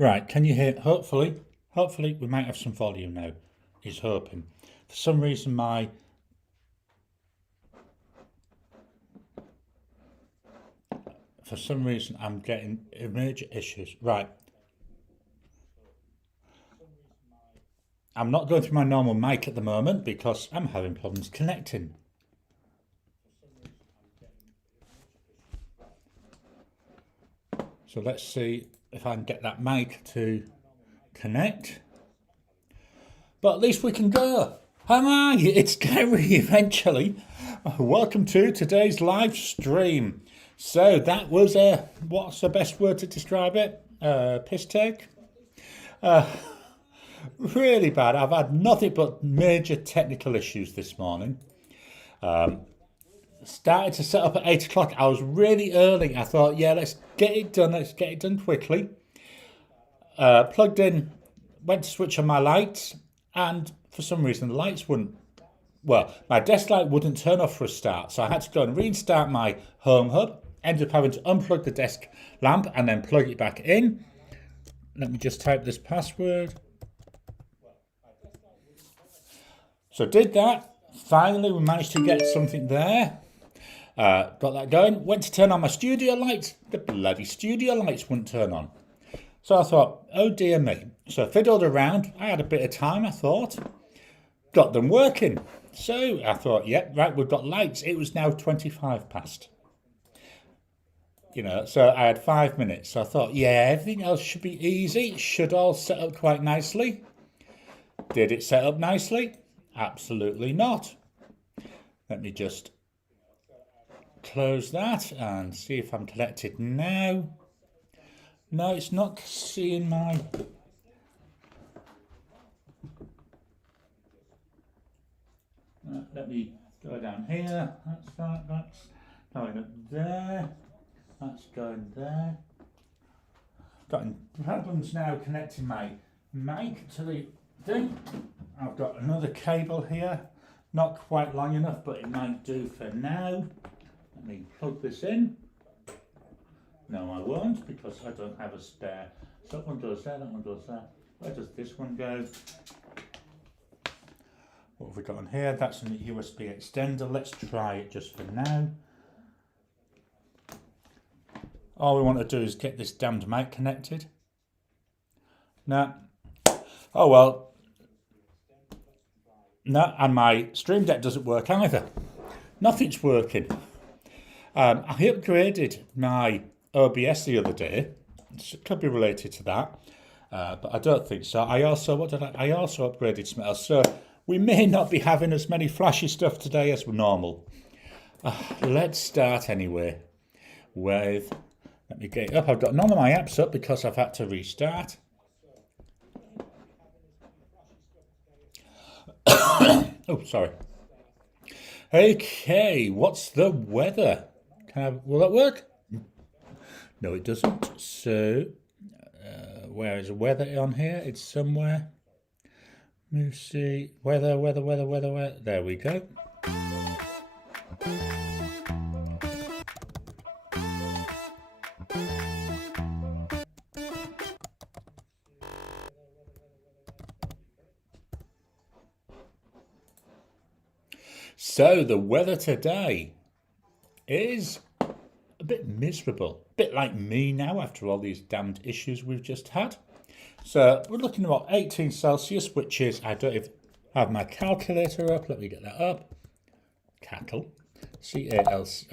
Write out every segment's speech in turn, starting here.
Right, can you hear? Hopefully we might have some volume now. He's hoping. For some reason I'm getting major issues. Right. I'm not going through my normal mic at the moment because I'm having problems connecting. So let's see if I can get that mic to connect. But at least we can go. Hi, it's Gary eventually. Welcome to today's live stream. So that was what's the best word to describe it? Piss take? Really bad. I've had nothing but major technical issues this morning. Started to set up at 8 o'clock. I was really early. I thought, yeah, let's get it done. Let's get it done quickly. Plugged in, went to switch on my lights, and for some reason the lights wouldn't. Well, my desk light wouldn't turn off for a start, so I had to go and restart my home hub. Ended up having to unplug the desk lamp and then plug it back in. Let me just type this password. So did that. Finally, we managed to get something there. Got that going. Went to turn on my studio lights. The bloody studio lights wouldn't turn on. So I thought, oh dear me. So I fiddled around. I had a bit of time, I thought. Got them working. So I thought, yep, right, we've got lights. It was now 25 past. You know, so I had 5 minutes. So I thought, yeah, everything else should be easy. It should all set up quite nicely. Did it set up nicely? Absolutely not. Let me just close that and see if I'm connected now. No, it's not seeing my... let me go down here. That's that. That's going up there. That's going there. Got problems now connecting my mic to the thing. I've got another cable here. Not quite long enough, but it might do for now. Let me plug this in. No, I won't, because I don't have a spare. So that one goes there, that one goes there. Where does this one go? What have we got on here? That's a USB extender. Let's try it just for now. All we want to do is get this damned mic connected. No. Oh well. No, and my Stream Deck doesn't work either. Nothing's working. I upgraded my OBS the other day. It could be related to that, but I don't think so. I also upgraded something else. So we may not be having as many flashy stuff today as normal. Let's start anyway with. Let me get it up. I've got none of my apps up because I've had to restart. Oh, sorry. Okay, what's the weather? Will that work? No, it doesn't. So, where is the weather on here? It's somewhere. Let me see. Weather. There we go. So the weather today is a bit miserable, a bit like me now after all these damned issues we've just had. So we're looking at about 18 Celsius, which is, I don't even have my calculator up. Let me get that up. Cattle, C-A-L-C,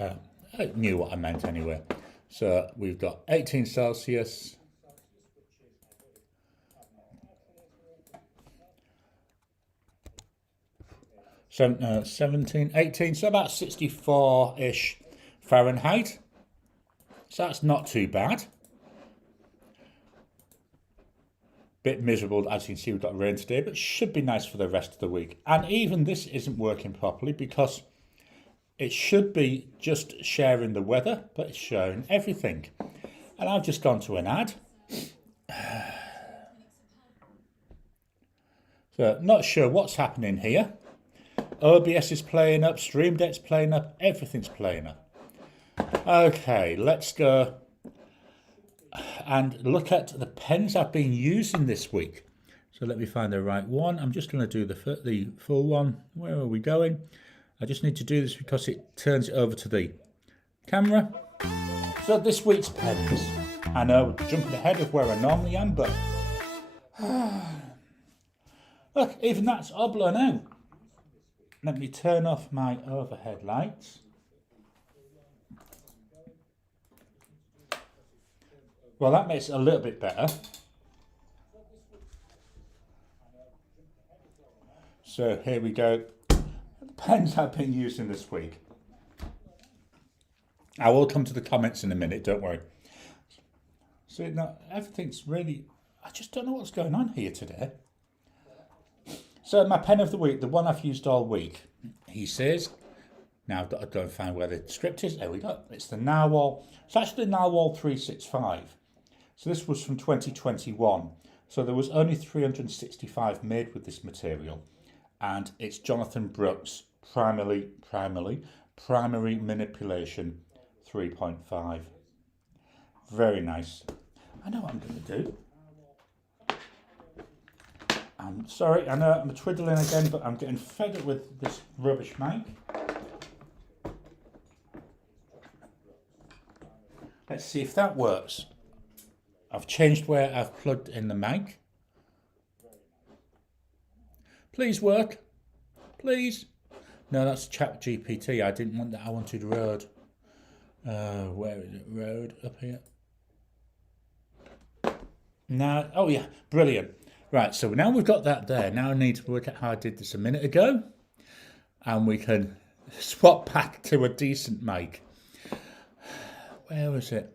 I knew what I meant anyway. So we've got 18 Celsius. 17, 18, so about 64-ish Fahrenheit. So that's not too bad. Bit miserable, as you can see, we've got rain today, but should be nice for the rest of the week. And even this isn't working properly because it should be just sharing the weather, but it's showing everything. And I've just gone to an ad. So not sure what's happening here. OBS is playing up, Stream Deck's playing up, everything's playing up. Okay, let's go and look at the pens I've been using this week. So let me find the right one. I'm just going to do the full one. Where are we going? I just need to do this because it turns it over to the camera. So this week's pens. I know, jumping ahead of where I normally am, but look, even that's all blown out. Let me turn off my overhead lights. Well, that makes it a little bit better. So here we go. The pens I've been using this week. I will come to the comments in a minute, don't worry. See, now everything's really... I just don't know what's going on here today. So my pen of the week, the one I've used all week, he says... Now I've got to go and find where the script is. There we go. It's the Narwhal. It's actually the Narwhal 365. So this was from 2021. So there was only 365 made with this material. And it's Jonathan Brooks primary manipulation 3.5. Very nice. I know what I'm going to do. I'm sorry, I know I'm twiddling again, but I'm getting fed up with this rubbish mic. Let's see if that works. I've changed where I've plugged in the mic. Please work. Please. No, that's ChatGPT. I didn't want that. I wanted Rode. Where is it? Rode up here. Now, oh yeah, brilliant. Right, so now we've got that there. Now I need to work out how I did this a minute ago. And we can swap back to a decent mic. Where was it?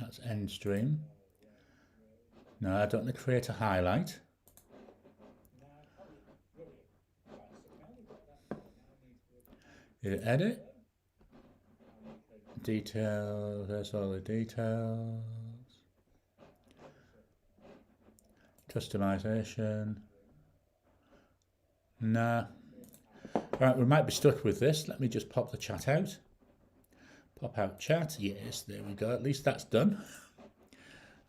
That's end stream. No, I don't want to create a highlight. Edit. Details. There's all the details. Customization. Nah. Right, we might be stuck with this. Let me just pop the chat out. Pop out chat. Yes, there we go. At least that's done.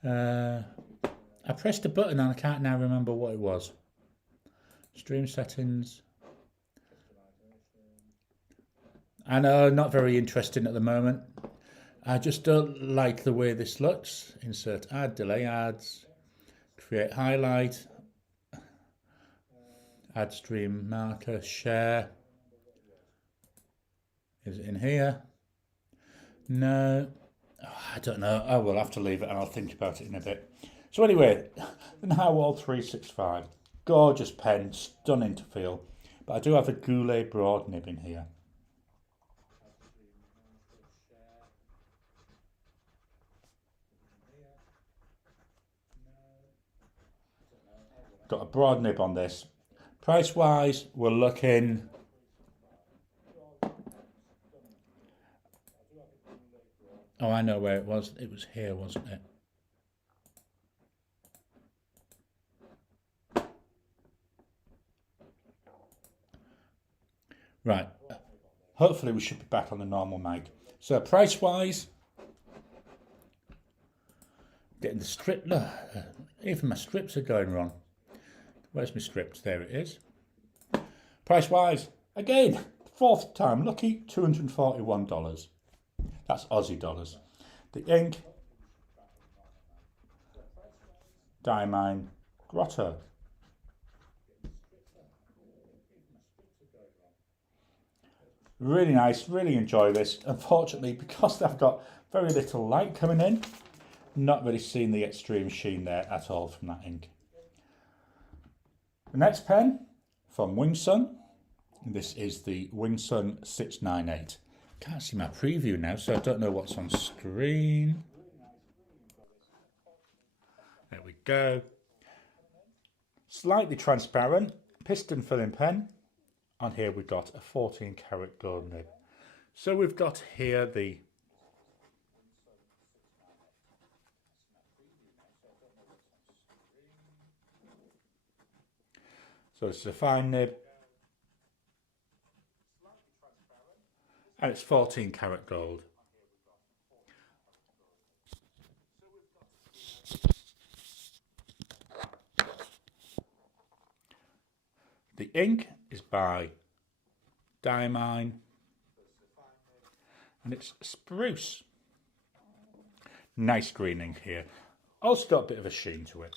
I pressed a button and I can't now remember what it was. Stream settings. I know, not very interesting at the moment. I just don't like the way this looks. Insert ad, delay ads, create highlight, add stream marker, share. Is it in here? No, I don't know. I will have to leave it and I'll think about it in a bit. So anyway, the Narwhal 365. Gorgeous pen, stunning to feel. But I do have a Goulet broad nib in here. Got a broad nib on this. Price wise, we're looking... Oh, I know where it was. It was here, wasn't it? Right. Hopefully we should be back on the normal mic. So price wise, getting the strip. No, even my strips are going wrong. Where's my script? There it is. Price wise, again, fourth time lucky, $241. That's Aussie dollars. The ink, Diamine Grotto. Really nice, really enjoy this. Unfortunately, because I've got very little light coming in, not really seeing the extreme sheen there at all from that ink. The next pen from Wingsun. This is the Wingsun 698. Can't see my preview now, so I don't know what's on screen. There we go. Slightly transparent piston filling pen. On here we've got a 14 karat gold nib. So we've got here the so it's a fine nib. And it's 14 karat gold. ink is by Diamine, and it's spruce. Nice green ink here. Also got a bit of a sheen to it.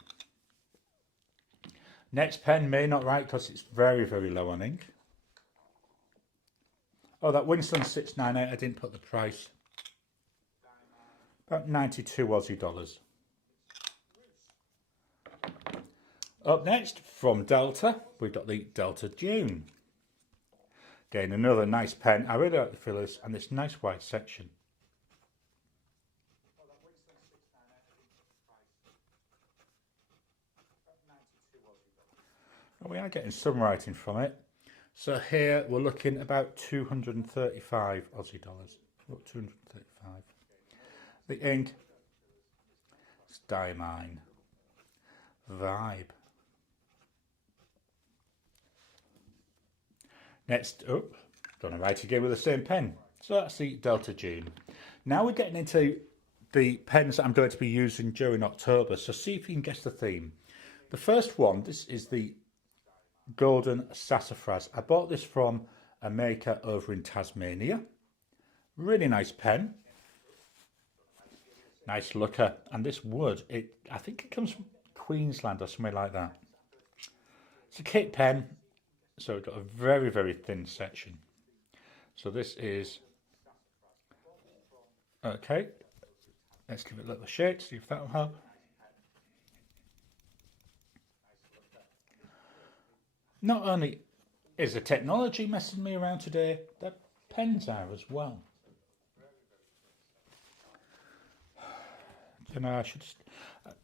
Next pen may not write because it's very, very low on ink. Oh, that Winston 698, I didn't put the price. About 92 Aussie dollars. Up next, from Delta, we've got the Delta June. Again, another nice pen. I really like the fillers and this nice white section. And we are getting some writing from it. So here we're looking about 235 Aussie dollars. Look, 235. The ink is Diamine Vibe. Next up, going to write again with the same pen. So that's the Delta June. Now we're getting into the pens that I'm going to be using during October. So see if you can guess the theme. The first one, this is the Golden Sassafras. I bought this from a maker over in Tasmania. Really nice pen. Nice looker. And this wood, I think it comes from Queensland or something like that. It's a kit pen. So we've got a very, very thin section. So this is, okay, let's give it a little shake, see if that will help. Not only is the technology messing me around today, the pens are as well. You know,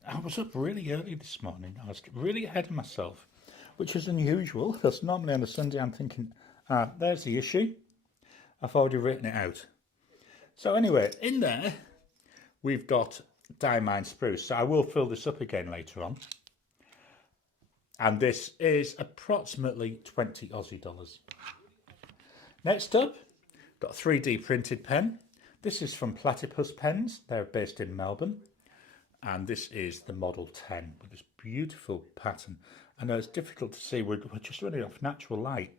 I was up really early this morning. I was really ahead of myself, which is unusual because normally on a Sunday I'm thinking, there's the issue. I've already written it out. So anyway, in there we've got Diamine Spruce. So I will fill this up again later on. And this is approximately 20 Aussie dollars. Next up, got a 3D printed pen. This is from Platypus Pens. They're based in Melbourne. And this is the Model 10 with this beautiful pattern. I know it's difficult to see, we're just running off natural light.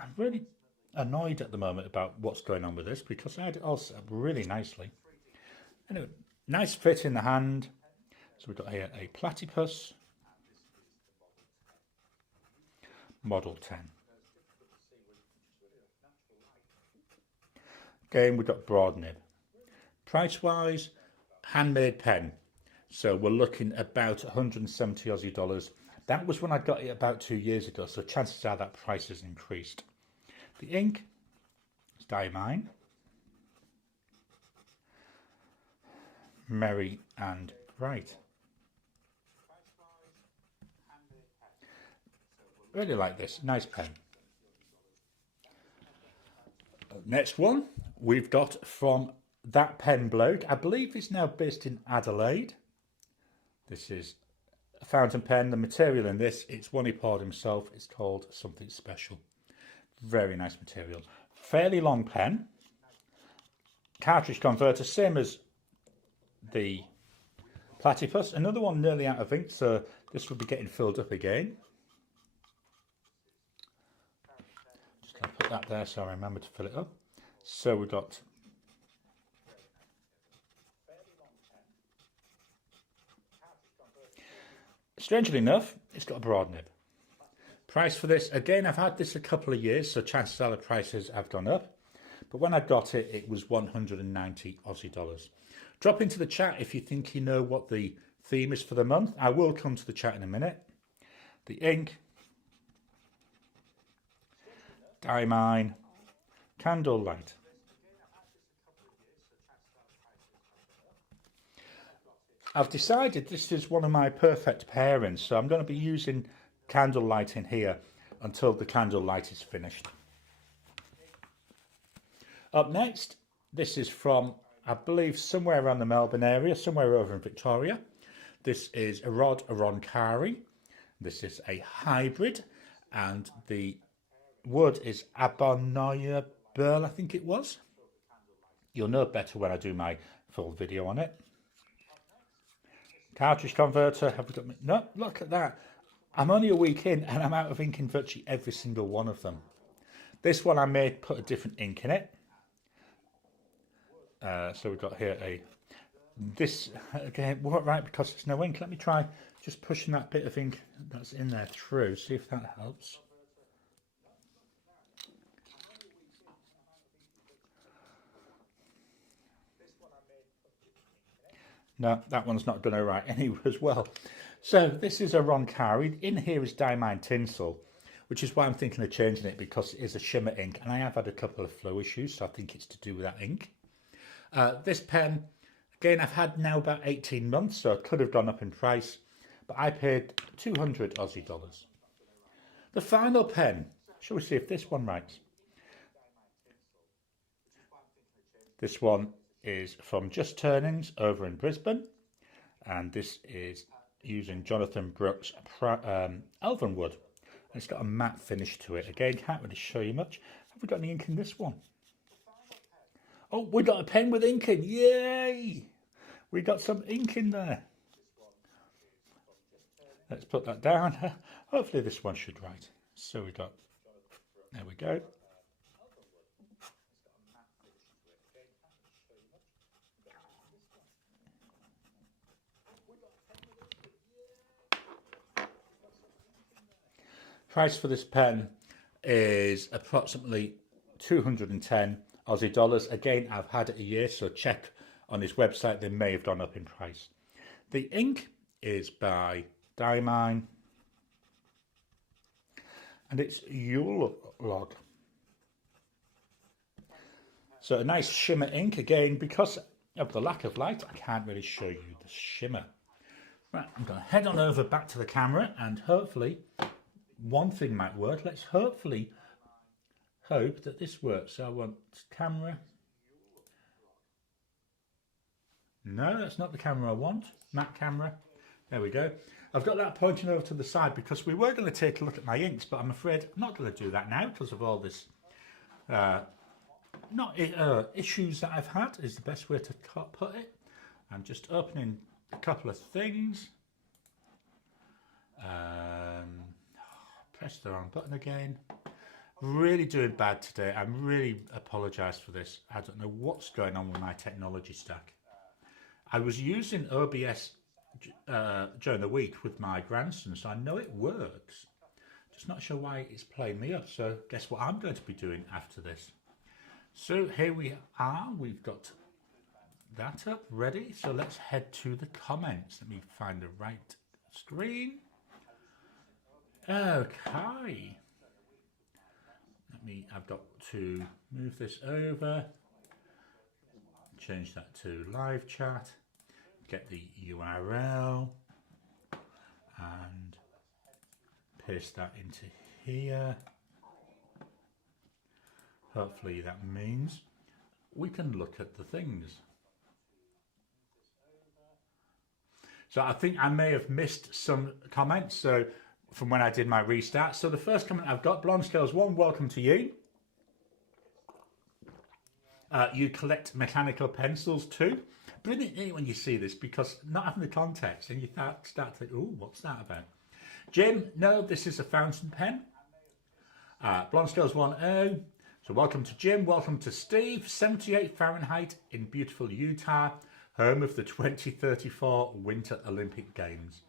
I'm really annoyed at the moment about what's going on with this because I had it all set up really nicely. Anyway, nice fit in the hand. So we've got here a Platypus Model 10. Again, we've got broad nib. Price-wise, handmade pen. So we're looking about 170 Aussie dollars. That was when I got it about 2 years ago, so chances are that price has increased. The ink is Diamine. Merry and bright. Really like this, nice pen. Next one we've got from That Pen Bloke. I believe he's now based in Adelaide. This is a fountain pen. The material in this, it's one he poured himself. It's called Something Special. Very nice material. Fairly long pen. Cartridge converter, same as the Platypus. Another one nearly out of ink, so this will be getting filled up again. Just going to put that there so I remember to fill it up. So we've got strangely enough, it's got a broad nib. Price for this, again, I've had this a couple of years, so chances are the prices have gone up. But when I got it, it was 190 Aussie dollars. Drop into the chat if you think you know what the theme is for the month. I will come to the chat in a minute. The ink, Diamine, Candlelight. I've decided this is one of my perfect pairings, so I'm going to be using Candlelight in here until the Candlelight is finished. Up next, this is from, I believe, somewhere around the Melbourne area, somewhere over in Victoria. This is a Rod Aronkari. This is a hybrid, and the wood is Abonoya Burl, I think it was. You'll know better when I do my full video on it. Cartridge converter, have we got, no, look at that. I'm only a week in and I'm out of ink in virtually every single one of them. This one I may put a different ink in it. So we've got here this again, what, right, because there's no ink. Let me try just pushing that bit of ink that's in there through, see if that helps. No, that one's not done all right anyway as well. So this is a Roncari. In here is Diamine Tinsel, which is why I'm thinking of changing it, because it is a shimmer ink and I have had a couple of flow issues, so I think it's to do with that ink. This pen, again, I've had now about 18 months, so it could have gone up in price, but I paid 200 Aussie dollars. The final pen, shall we see if this one writes? This one is from Just Turnings over in Brisbane, and this is using Jonathan Brooks Elvenwood. And it's got a matte finish to it. Again, can't really show you much. Have we got any ink in this one? Oh, we got a pen with ink in. Yay! We got some ink in there. Let's put that down. Hopefully this one should write. So we got, there we go. Price for this pen is approximately 210 Aussie dollars. Again, I've had it a year, so check on his website. They may have gone up in price. The ink is by Diamine, and it's Yule Log. So a nice shimmer ink. Again, because of the lack of light, I can't really show you the shimmer. Right, I'm going to head on over back to the camera, and hopefully one thing might work. Let's hopefully hope that this works. So I want camera. No, that's not the camera I want. Matte camera. There we go. I've got that pointing over to the side because we were going to take a look at my inks, but I'm afraid I'm not going to do that now because of all this issues that I've had is the best way to put it. I'm just opening a couple of things. Press the wrong button again. Really doing bad today. I'm really apologise for this. I don't know what's going on with my technology stack. I was using OBS during the week with my grandson, so I know it works. Just not sure why it's playing me up. So guess what I'm going to be doing after this. So here we are. We've got that up ready. So let's head to the comments. Let me find the right screen. Okay. I've got to move this over, change that to live chat, get the URL and paste that into here. Hopefully that means we can look at the things. So I think I may have missed some comments. So from when I did my restart. So the first comment I've got, Blonde Scales 1, welcome to you. You collect mechanical pencils too. Brilliant when you see this, because not having the context and you start to think, oh, what's that about? Jim, no, this is a fountain pen. Blonde Scales 1O. So welcome to Jim, welcome to Steve, 78 Fahrenheit in beautiful Utah, home of the 2034 Winter Olympic Games.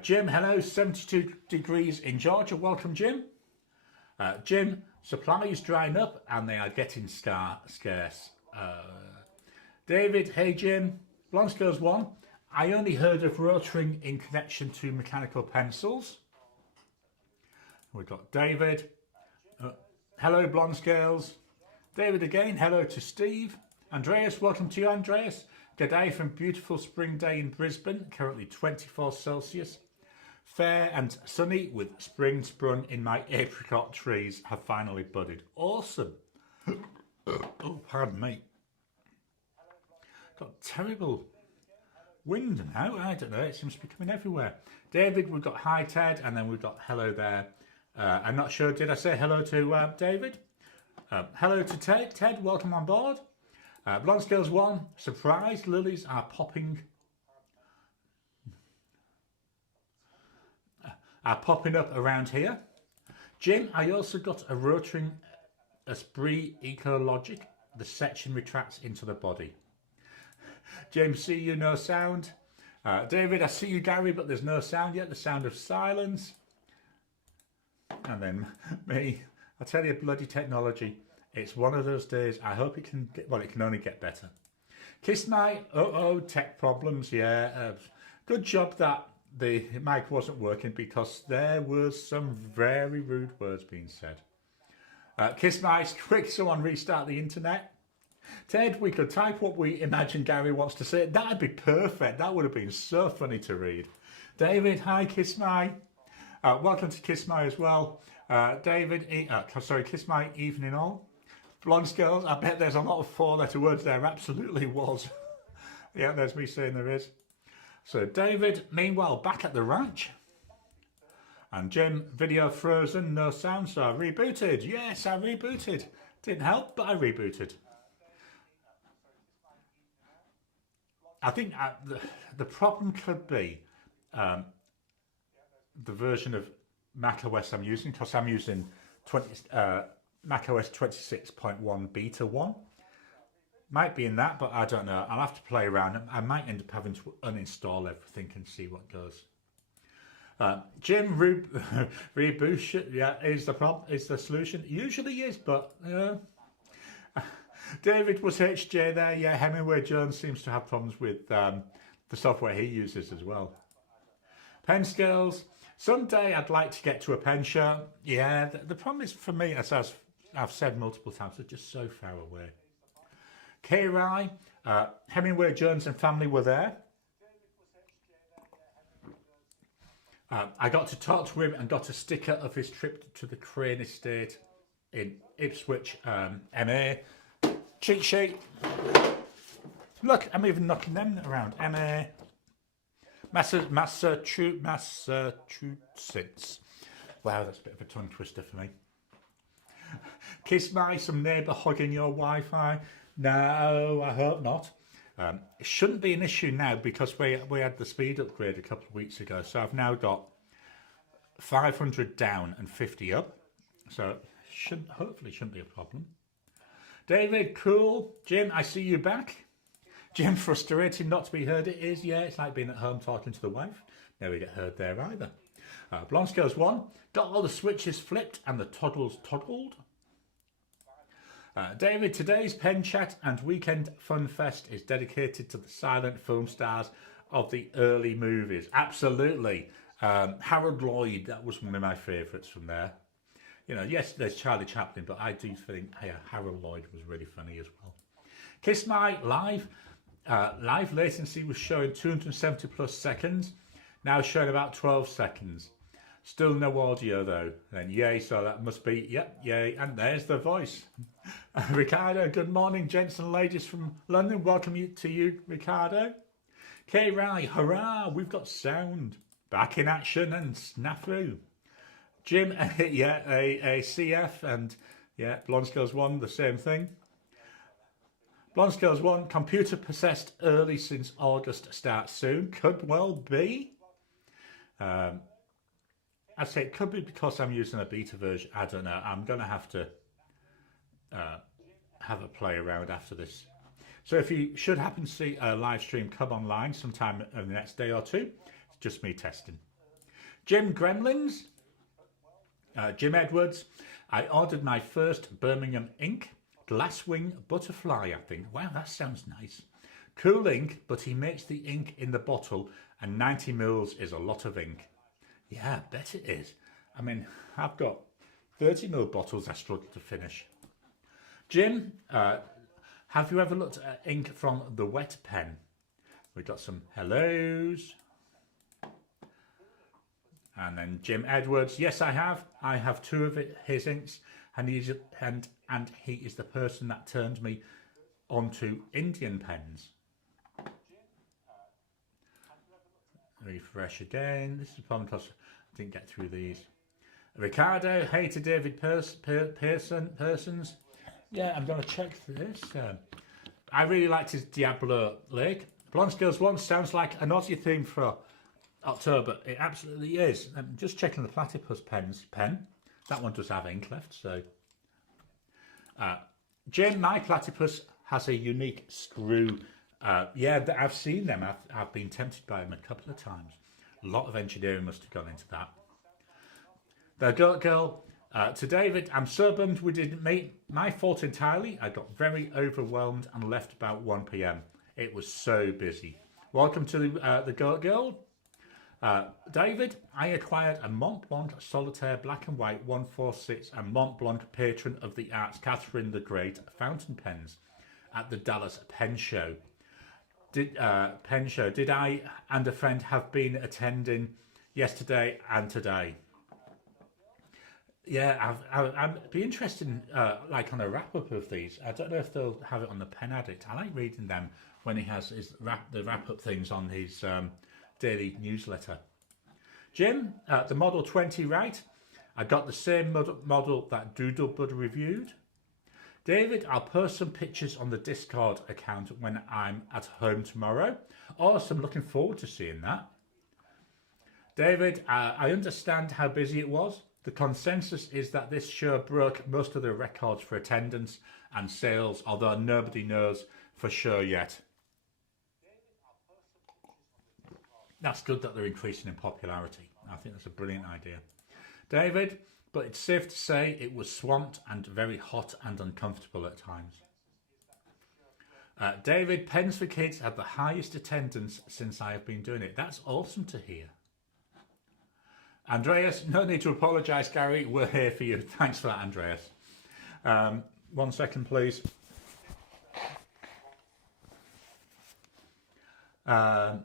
Jim, hello, 72 degrees in Georgia. Welcome, Jim. Jim, supply is drying up and they are getting scarce. David, hey, Jim. Blonde Scales 1. I only heard of rotoring in connection to mechanical pencils. We've got David. Hello, Blonde Scales. David again. Hello to Steve. Andreas, welcome to you, Andreas. G'day from beautiful spring day in Brisbane, currently 24 Celsius. Fair and sunny with spring sprung in my apricot trees have finally budded. Awesome. Oh, pardon me. Got terrible wind now. I don't know, it seems to be coming everywhere. David, we've got hi Ted, and then we've got hello there. I'm not sure, did I say hello to David? Hello to Ted. Ted, welcome on board. Blonde Scales 1, surprise, lilies are popping. are popping up around here. Jim, I also got a Rotring Esprit Ecologic. The section retracts into the body. James, see you, no sound. David, I see you, Gary, but there's no sound yet. The sound of silence. And then me, I tell you, bloody technology. It's one of those days. I hope it can get, well, it can only get better. Kiss my, tech problems, yeah. Good job that the mic wasn't working because there was some very rude words being said. Kiss my, quick, someone restart the internet. Ted, we could type what we imagine Gary wants to say. That'd be perfect. That would have been so funny to read. David, hi, Kiss my. Welcome to Kiss my as well. David, Kiss my evening all. Blonde Girls, I bet there's a lot of 4-letter words there. Absolutely was. Yeah, there's me saying there is. So David, meanwhile, back at the ranch. And Jim, video frozen, no sound, so I rebooted. Yes, I rebooted. Didn't help, but I rebooted. I think the problem could be the version of macOS I'm using, because I'm using macOS 26.1 beta 1. Might be in that, but I don't know. I'll have to play around. I might end up having to uninstall everything and see what goes. Jim, reboot, yeah, is the problem, is the solution. Usually is, but David, was HJ there? Yeah, Hemingway Jones seems to have problems with the software he uses as well. Pen skills. Someday I'd like to get to a pen show. Yeah, the problem is for me, as I've said multiple times, they're just so far away. K-Rai, Hemingway Jones and family were there. I got to talk to him and got a sticker of his trip to the Crane Estate in Ipswich, MA. Cheat sheet. Look, I'm even knocking them around. MA. Massachusetts. Wow, that's a bit of a tongue twister for me. Kiss my, some neighbour hogging your Wi-Fi. No, I hope not. It shouldn't be an issue now because we had the speed upgrade a couple of weeks ago. So I've now got 500 down and 50 up. So hopefully shouldn't be a problem. David, cool. Jim, I see you back. Jim, frustrating not to be heard. It is, yeah. It's like being at home talking to the wife. Never get heard there either. Blonde Scales 1. Got all the switches flipped and the toggles toggled. David, today's Pen Chat and Weekend Fun Fest is dedicated to the silent film stars of the early movies. Absolutely. Harold Lloyd, that was one of my favourites from there. You know, yes, there's Charlie Chaplin, but I do think Harold Lloyd was really funny as well. Kiss My live. Live latency was showing 270 plus seconds. Now showing about 12 seconds. Still no audio though. Then yay, so that must be, yep, yay. And there's the voice. Ricardo, good morning, gents and ladies from London. Welcome to you, Ricardo. K-Rai, hurrah, we've got sound. Back in action and snafu. Jim, yeah, a CF and yeah, Blonde Skills 1, the same thing. Blonde Skills 1, computer possessed early since August, starts soon. Could well be. I'd say it could be because I'm using a beta version. I don't know. I'm going to have to have a play around after this. So if you should happen to see a live stream come online sometime in the next day or two, it's just me testing. Jim Gremlins. Jim Edwards. I ordered my first Birmingham ink. Glasswing Butterfly, I think. Wow, that sounds nice. Cool ink, but he makes the ink in the bottle and 90 mils is a lot of ink. Yeah, I bet it is. I mean, I've got 30 ml bottles I struggle to finish. Jim, have you ever looked at ink from the wet pen? We got some hellos. And then Jim Edwards, yes, I have. I have two of his inks, and he is the person that turned me onto Indian pens. Refresh again. This is probably because I didn't get through these. Ricardo, hey to David Persons. Yeah, I'm going to check this. I really liked his Diablo Lake. Blonde Skills 1 sounds like an Aussie theme for October. It absolutely is. I'm just checking the platypus pen. That one does have ink left, so. Jim, my platypus has a unique screw. Yeah, I've seen them. I've been tempted by them a couple of times. A lot of engineering must have gone into that. The Goat Girl. To David, I'm so bummed we didn't meet. My fault entirely. I got very overwhelmed and left about 1 p.m. It was so busy. Welcome to the Goat Girl. David, I acquired a Mont Blanc Solitaire Black and White 146 and Mont Blanc Patron of the Arts Catherine the Great fountain pens at the Dallas Pen Show. Did I and a friend have been attending yesterday and today? Yeah, I'd be interested in like on a wrap-up of these. I don't know if they'll have it on the Pen Addict. I like reading them when he has the wrap-up things on his daily newsletter. Jim, the Model 20 right? I got the same model that Doodlebud reviewed. David, I'll post some pictures on the Discord account when I'm at home tomorrow. Awesome, looking forward to seeing that. David, I understand how busy it was. The consensus is that this show broke most of the records for attendance and sales, although nobody knows for sure yet. That's good that they're increasing in popularity. I think that's a brilliant idea. David, but it's safe to say it was swamped and very hot and uncomfortable at times. David, Pens for Kids had the highest attendance since I have been doing it. That's awesome to hear. Andreas, no need to apologise, Gary. We're here for you. Thanks for that, Andreas. 1 second, please. The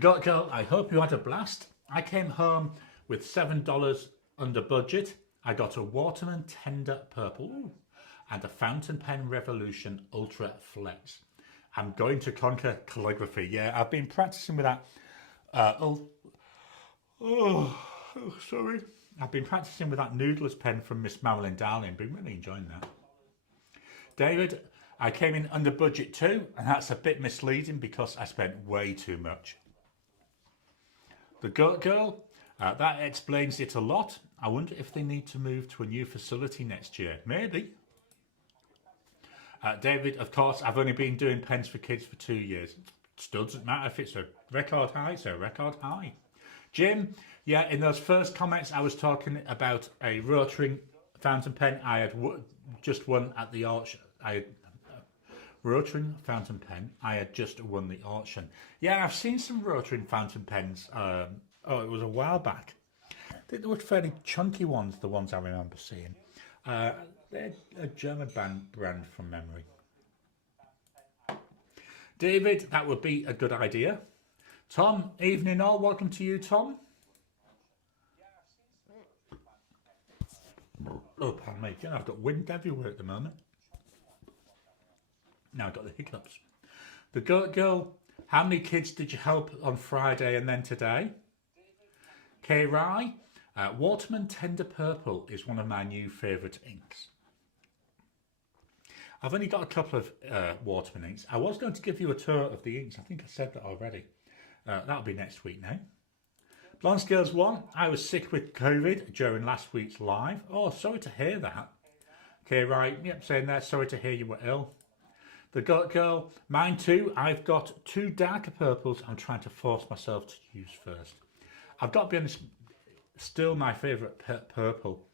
Goat Girl, I hope you had a blast. I came home with $7 under budget. I got a Waterman Tender Purple and a Fountain Pen Revolution Ultra Flex. I'm going to conquer calligraphy. Yeah, I've been practicing with that. Sorry. I've been practicing with that Noodler's pen from Miss Marilyn Darling. Been really enjoying that. David, I came in under budget too, and that's a bit misleading because I spent way too much. The Goat Girl, that explains it a lot. I wonder if they need to move to a new facility next year. Maybe. David, of course, I've only been doing Pens for Kids for 2 years. It still doesn't matter if it's a record high, it's a record high. Jim, yeah, in those first comments I was talking about a Rotring fountain pen I had just won at the auction. Rotring fountain pen, I had just won the auction. Yeah, I've seen some Rotring fountain pens. It was a while back. They were fairly chunky ones, the ones I remember seeing. They're a German brand from memory. David, that would be a good idea. Tom, evening all. Welcome to you, Tom. Oh, pardon me. I've got wind everywhere at the moment. Now I've got the hiccups. The Goat Girl, how many kids did you help on Friday and then today? K. Rye, Waterman Tender Purple is one of my new favourite inks. I've only got a couple of Waterman inks. I was going to give you a tour of the inks. I think I said that already. That'll be next week now. Blonde Scales 1, I was sick with COVID during last week's live. Oh, sorry to hear that. Okay, right, yep, saying that, sorry to hear you were ill. The Goat Girl, mine too. I've got 2 darker purples I'm trying to force myself to use first. I've got to be honest, still my favourite purple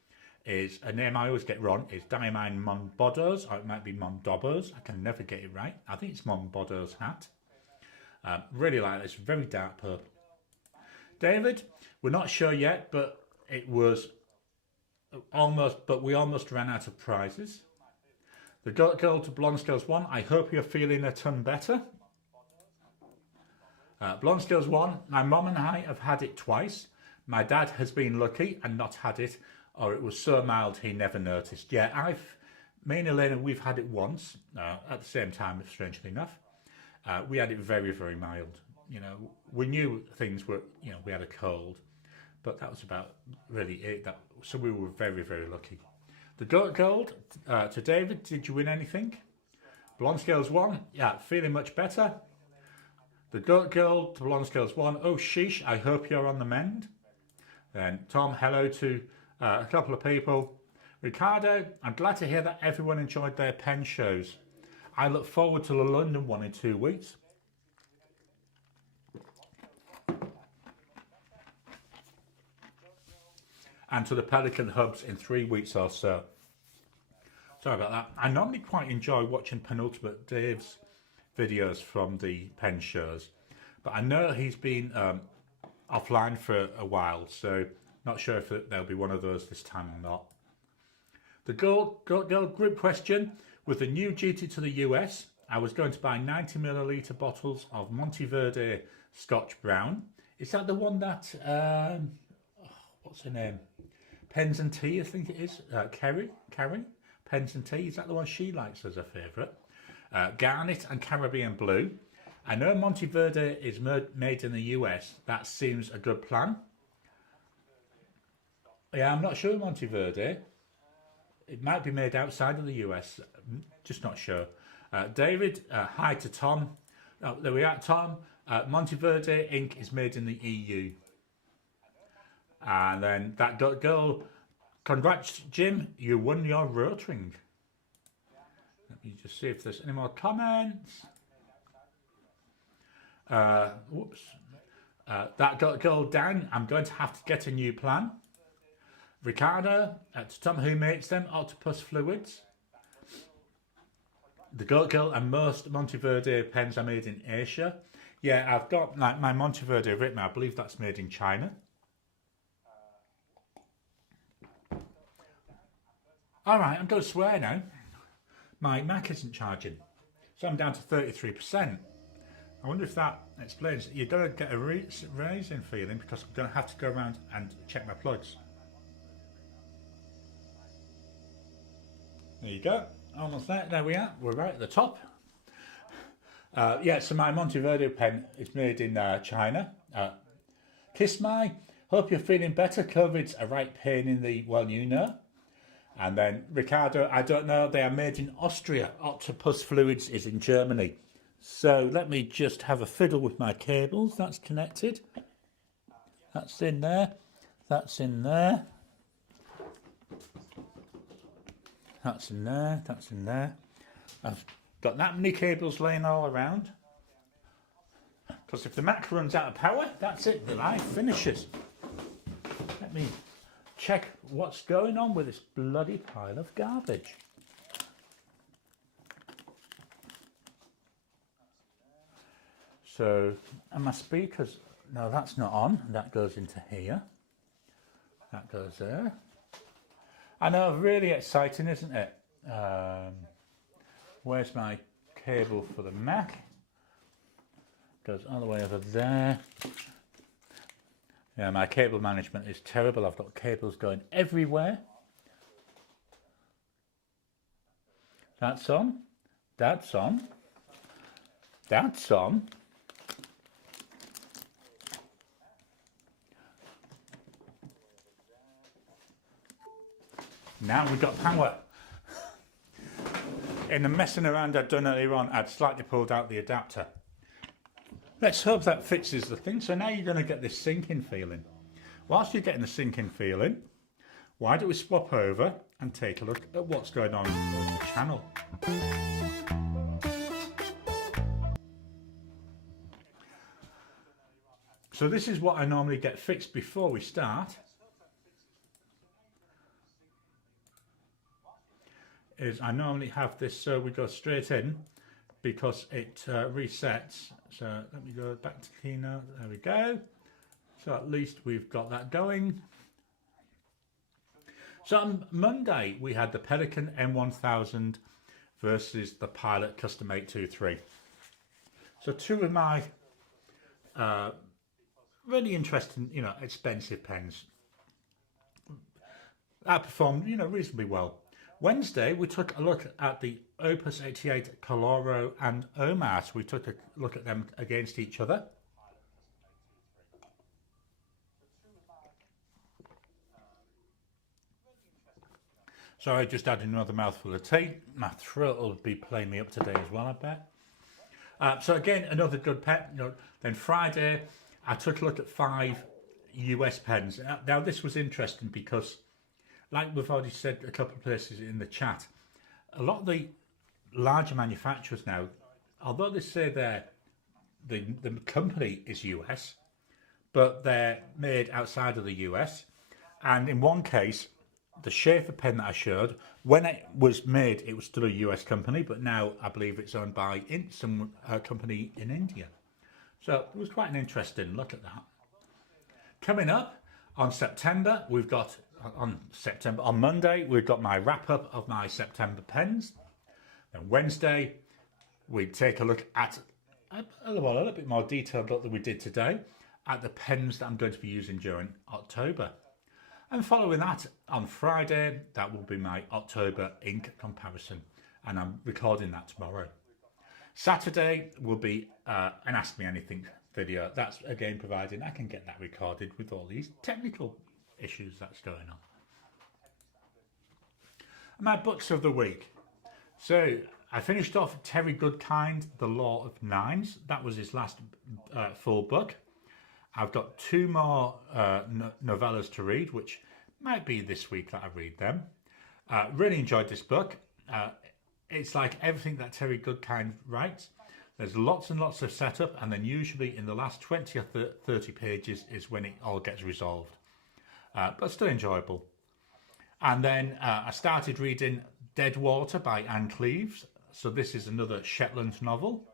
is a name I always get wrong. It's Diamine Monboddo's, or it might be Mondobbo's. I can never get it right. I think it's Monboddo's hat. Really like this, very dark purple. David, we're not sure yet, but it was almost, but we almost ran out of prizes. The Goat Girl to Blonde Scales 1, I hope you're feeling a ton better. Blonde Scales 1, my mum and I have had it twice. My dad has been lucky and not had it, or it was so mild he never noticed. Yeah, me and Elena, we've had it once, at the same time, strangely enough. We had it very, very mild. You know, we knew things were, you know, we had a cold, but that was about really it. So we were very, very lucky. The Goat Gold, to David, did you win anything? Blonde Scales 1, yeah, feeling much better. The Goat Girl to Blonde Scales 1. Oh, sheesh, I hope you're on the mend. Then Tom, hello to a couple of people. Ricardo, I'm glad to hear that everyone enjoyed their pen shows. I look forward to the London one in 2 weeks. And to the Pelican Hubs in 3 weeks or so. Sorry about that. I normally quite enjoy watching Penultimate Dave's videos from the pen shows, but I know he's been offline for a while, so not sure if there'll be one of those this time or not. The Goat Girl group question: with the new duty to the US, I was going to buy 90ml bottles of Monteverde Scotch Brown. Is that the one that what's her name? Pens and Tea, I think it is. Carrie Pens and Tea. Is that the one she likes as a favourite? Garnet and Caribbean Blue. I know Monteverde is made in the US. That seems a good plan. Yeah, I'm not sure Monteverde. It might be made outside of the US. Just not sure. David, hi to Tom. Oh, there we are, Tom. Monteverde ink is made in the EU. And then that girl, congrats, Jim. You won your Rotring. Let me just see if there's any more comments. Whoops. That girl, Dan, I'm going to have to get a new plan. Ricardo, to Tom, who makes them? Octopus Fluids. The Goat Girl, and most Monteverde pens are made in Asia. Yeah, I've got like my Monteverde written. I believe that's made in China. Alright, I'm going to swear now. My Mac isn't charging, so I'm down to 33%. I wonder if that explains it. You're going to get a raising feeling because I'm going to have to go around and check my plugs. There you go, almost there. There we are, we're right at the top. Yeah, so my Monteverde pen is made in China. Kiss my, hope you're feeling better. COVID's a right pain in the, well, you know. And then Ricardo, I don't know, they are made in Austria. Octopus Fluids is in Germany. So let me just have a fiddle with my cables. That's connected. That's in there. That's in there. That's in there. That's in there. I've got that many cables laying all around. Because if the Mac runs out of power, that's it. The life finishes. Let me check what's going on with this bloody pile of garbage. So, and my speakers, no, that's not on. That goes into here. That goes there. I know, really exciting, isn't it? Where's my cable for the Mac? Goes all the way over there. Yeah, my cable management is terrible. I've got cables going everywhere. That's on. That's on. That's on. Now we've got power. In the messing around I'd done earlier on, I'd slightly pulled out the adapter. Let's hope that fixes the thing. So now you're going to get this sinking feeling. Whilst you're getting the sinking feeling, why don't we swap over and take a look at what's going on with the channel. So this is what I normally get fixed before we start. Is I normally have this so we go straight in because it resets. So let me go back to Keynote. There we go. So at least we've got that going. So on Monday we had the Pelican M1000 versus the Pilot Custom 823. So two of my really interesting, expensive pens. That performed, reasonably well. Wednesday, we took a look at the Opus 88 Coloro and Omas. We took a look at them against each other. So I just added another mouthful of tea. My throat will be playing me up today as well, I bet. So again, another good pen. Then Friday, I took a look at 5 US pens. Now this was interesting because, like we've already said a couple of places in the chat, a lot of the larger manufacturers now, although they say the company is US, but they're made outside of the US. And in one case, the Schaefer pen that I showed, when it was made, it was still a US company, but now I believe it's owned by some company in India. So it was quite an interesting look at that. Coming up on September, on Monday, we've got my wrap up of my September pens. Then Wednesday, we take a look at a little bit more detailed look than we did today at the pens that I'm going to be using during October. And following that, on Friday, that will be my October ink comparison. And I'm recording that tomorrow. Saturday will be an Ask Me Anything video. That's again providing I can get that recorded with all these technical issues that's going on. My books of the week. So I finished off Terry Goodkind, The Law of Nines. That was his last full book. I've got 2 more novellas to read, which might be this week that I read them. Really enjoyed this book. It's like everything that Terry Goodkind writes. There's lots and lots of setup, and then usually in the last 20 or 30 pages is when it all gets resolved. But still enjoyable. And then I started reading Dead Water by Anne Cleeves. So this is another Shetland novel.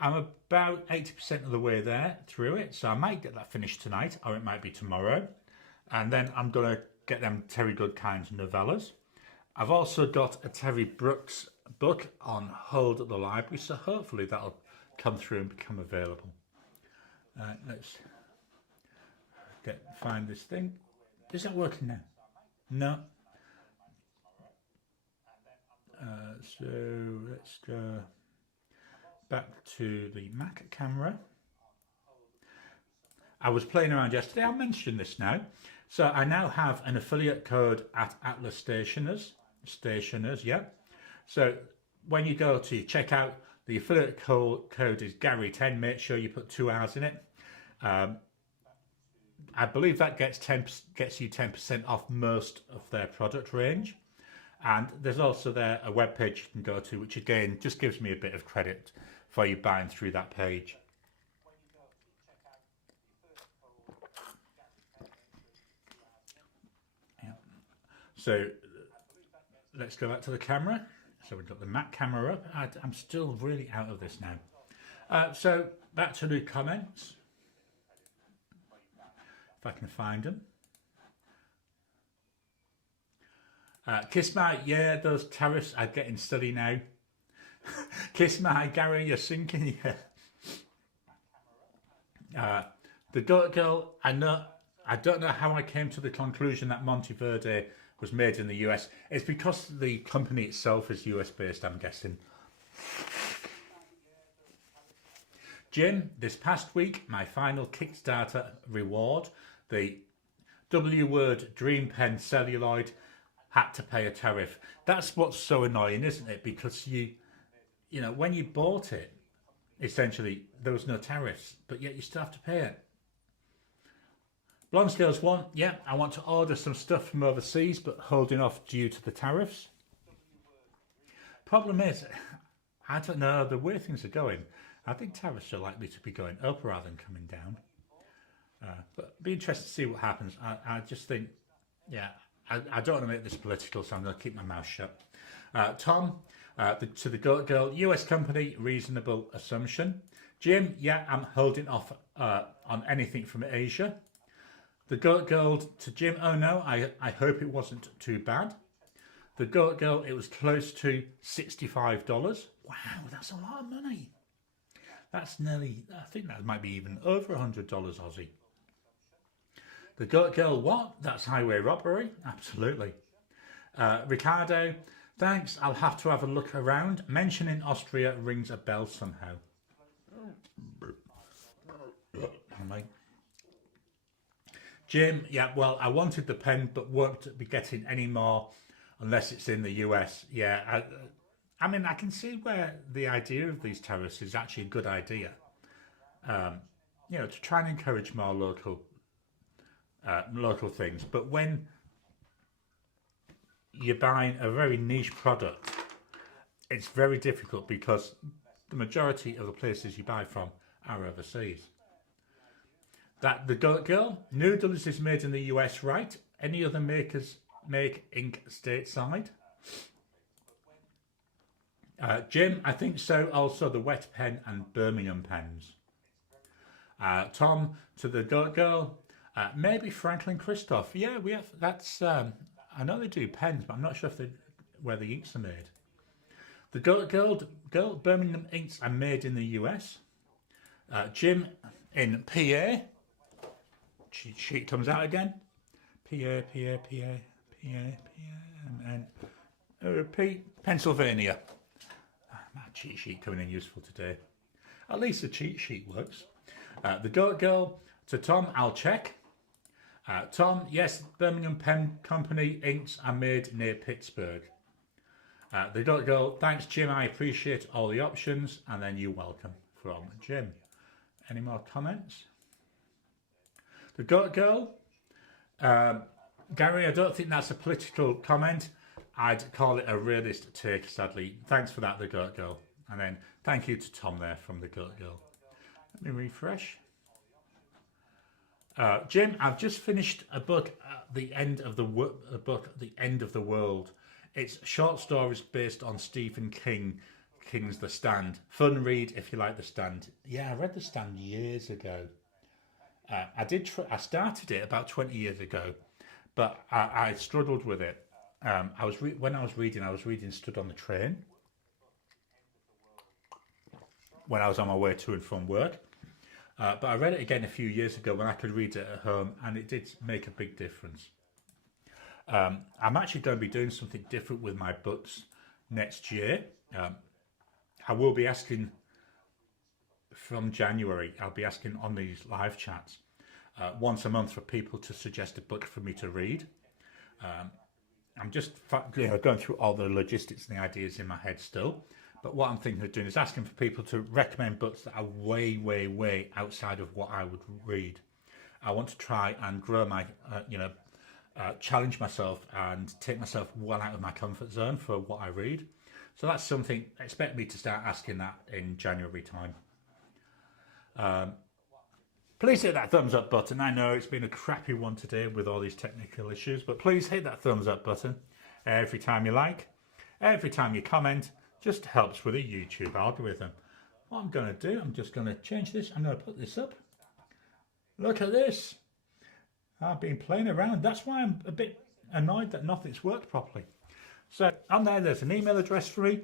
I'm about 80% of the way there through it, so I might get that finished tonight, or it might be tomorrow. And then I'm going to get them Terry Goodkind's novellas. I've also got a Terry Brooks book on hold at the library, so hopefully that'll come through and become available. Let's find this thing. Is that working now? No. So let's go back to the Mac camera. I was playing around yesterday. I'll mention this now. So I now have an affiliate code at Atlas Stationers. Yeah. So when you go to checkout, the affiliate code is Gary10. Make sure you put 2 R's in it. I believe that gets you 10% off most of their product range. And there's also there a web page you can go to, which again just gives me a bit of credit for you buying through that page. Yeah. So let's go back to the camera. So we've got the Mac camera up. I'm still really out of this now. So back to the comments. If I can find them. Kiss my, yeah, those tariffs are getting steady now. Kiss my, Gary, you're sinking, yeah. The Goat Girl, I don't know how I came to the conclusion that Monteverde was made in the US. It's because the company itself is US based, I'm guessing. Jim, this past week, my final Kickstarter reward, the W-Word Dream Pen Celluloid, had to pay a tariff. That's what's so annoying, isn't it? Because you know, when you bought it, essentially there was no tariffs, but yet you still have to pay it. Blonde Scales 1, yeah, I want to order some stuff from overseas, but holding off due to the tariffs. Problem is, I don't know, the way things are going, I think tariffs are likely to be going up rather than coming down. But it'd be interesting to see what happens. I just think, yeah, I don't want to make this political, so I'm going to keep my mouth shut. Tom, to the Goat Girl, US company, reasonable assumption. Jim, yeah, I'm holding off on anything from Asia. The Goat Girl to Jim, oh no, I hope it wasn't too bad. The Goat Girl, it was close to $65. Wow, that's a lot of money. That's nearly, I think that might be even over $100 Aussie. The Goat Girl, what? That's highway robbery? Absolutely. Ricardo, thanks. I'll have to have a look around. Mentioning Austria rings a bell somehow. Jim, yeah, well, I wanted the pen, but won't be getting any more unless it's in the US. Yeah, I mean, I can see where the idea of these tariffs is actually a good idea. You know, to try and encourage more local things. But when you're buying a very niche product, it's very difficult because the majority of the places you buy from are overseas. That the Goat Girl noodles is made in the US, right? Any other makers make ink stateside? Jim, I think so. Also the wet pen and Birmingham pens. Tom, to the Goat Girl, maybe Franklin Christoph. Yeah, we have. That's. I know they do pens, but I'm not sure if where the inks are made. The Goat Girl, Birmingham inks are made in the US. Jim in PA. Cheat sheet comes out again. PA, and repeat. Pennsylvania. My cheat sheet coming in useful today. At least the cheat sheet works. The Goat Girl, to Tom, I'll check. Tom, yes, Birmingham Pen Company inks are made near Pittsburgh. The Goat Girl, thanks Jim, I appreciate all the options. And then you're welcome from Jim. Any more comments? The Goat Girl, Gary, I don't think that's a political comment. I'd call it a realist take, sadly. Thanks for that, the Goat Girl. And then thank you to Tom there from the Goat Girl. Let me refresh. Jim, I've just finished a book at the end of The End of the World. It's short stories based on Stephen King's The Stand. Fun read if you like The Stand. Yeah, I read The Stand years ago. I started it about 20 years ago, but I struggled with it. When I was reading Stood on the Train when I was on my way to and from work. But I read it again a few years ago when I could read it at home, and it did make a big difference. I'm actually going to be doing something different with my books next year. I will be asking from January, I'll be asking on these live chats once a month for people to suggest a book for me to read. I'm just going through all the logistics and the ideas in my head still. But what I'm thinking of doing is asking for people to recommend books that are way, way, way outside of what I would read. I want to try and grow my, challenge myself and take myself well out of my comfort zone for what I read. So that's something, expect me to start asking that in January time. Please hit that thumbs up button. I know it's been a crappy one today with all these technical issues, but please hit that thumbs up button every time you like, every time you comment. Just helps with the YouTube algorithm. What I'm going to do, I'm just going to change this. I'm going to put this up. Look at this. I've been playing around. That's why I'm a bit annoyed that nothing's worked properly. So on there's an email address for me.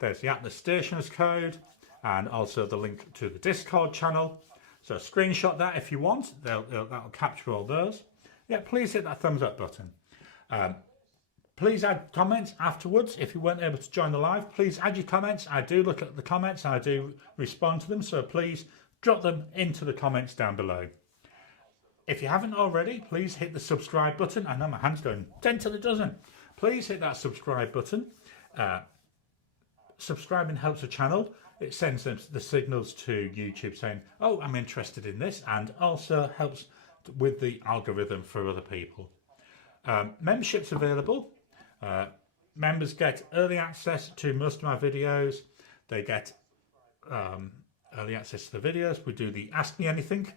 There's the Atlas Stationers code and also the link to the Discord channel. So screenshot that if you want. That'll capture all those. Yeah, please hit that thumbs up button. Please add comments afterwards if you weren't able to join the live. Please add your comments. I do look at the comments and I do respond to them. So please drop them into the comments down below. If you haven't already, please hit the subscribe button. I know my hand's going 10 to the dozen. Please hit that subscribe button. Subscribing helps the channel. It sends the signals to YouTube saying, oh, I'm interested in this, and also helps with the algorithm for other people. Membership's available. Members get early access to most of my videos. They get early access to the videos. We do the Ask Me Anything.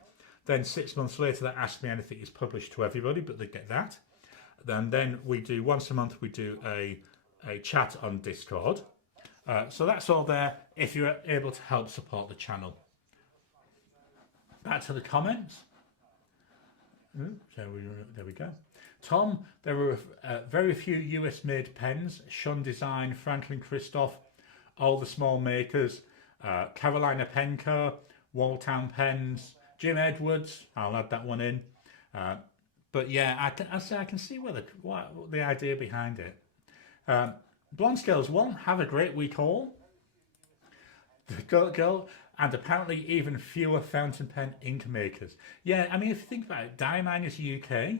Then 6 months later, that Ask Me Anything is published to everybody, but they get that. Then we do, once a month, we do a chat on Discord. So that's all there if you're able to help support the channel. Back to the comments. There we go. Tom, there were very few US-made pens. Shun Design, Franklin Christoph, all the small makers, Carolina Pen Co., Walltown Pens, Jim Edwards. I'll add that one in. But yeah, I can see what the idea behind it. Blonde Scales 1, have a great week all. The Goat Girl, and apparently even fewer fountain pen ink makers. Yeah, I mean, if you think about it, Diamine is UK.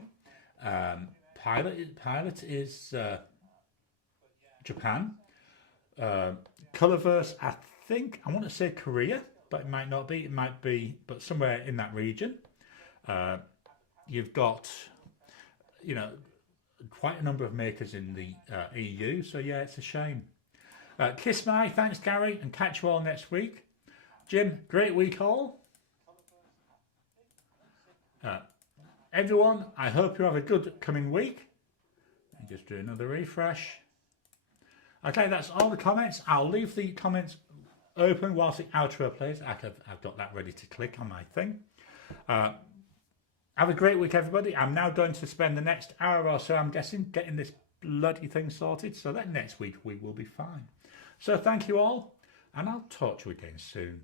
Pilot is Japan. Colourverse, I think, I want to say Korea, but it might not be. It might be, but somewhere in that region. You've got, you know, quite a number of makers in the EU. So yeah, it's a shame. Kiss my, thanks Gary, and catch you all next week. Jim, great week all. Everyone, I hope you have a good coming week. Just do another refresh. Okay, that's all the comments. I'll leave the comments open whilst the outro plays. I've got that ready to click on my thing. Have a great week, everybody. I'm now going to spend the next hour or so, I'm guessing, getting this bloody thing sorted, so that next week we will be fine. So thank you all, and I'll talk to you again soon.